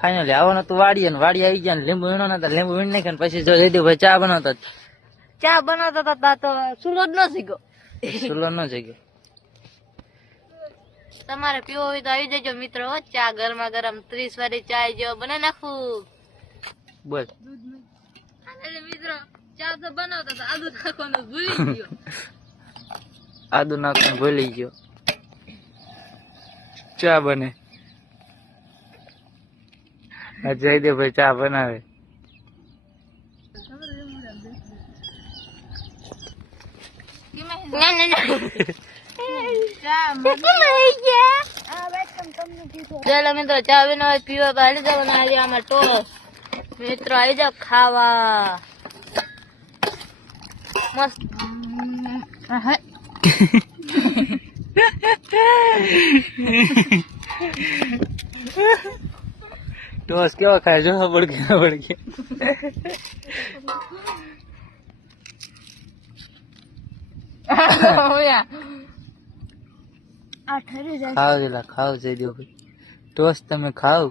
Finally આવવાનું તું વાડી ને વાડી આવી ગયા ને લીંબુ વીણો નતા લીંબુ વીણ નાખ્યા ને પછી જો જયદેવભાઈ ચા બનાવતા હતા તો સુલો જ ન શીખો સુલો ન શીખ્યો. તમારે પીવો હોય તો આવી જજો મિત્રો. ચા ગરમા ગરમ 30 વાળી ચા જેવો બનાવી નાખું. બોલ મિત્રો ચા તો બનાવતા હતા આદુ નાખવાનું ભૂલી ગયો. આદુ નાખવાનું ભૂલી ગયો. ચા બને જયદેવભાઈ ચા બનાવે. ચાલો મિત્રો ચા બનાવે પીવા હાલી જાવ ને હાલી આમાં ટોસ. મિત્રો આવી જાવ ખાવા મસ્ત. ટોસ કેવો ખાય જો બળકે બળકે. ખાવ પેલા ખાવ જયદેવભાઈ ટોસ તમે ખાવ.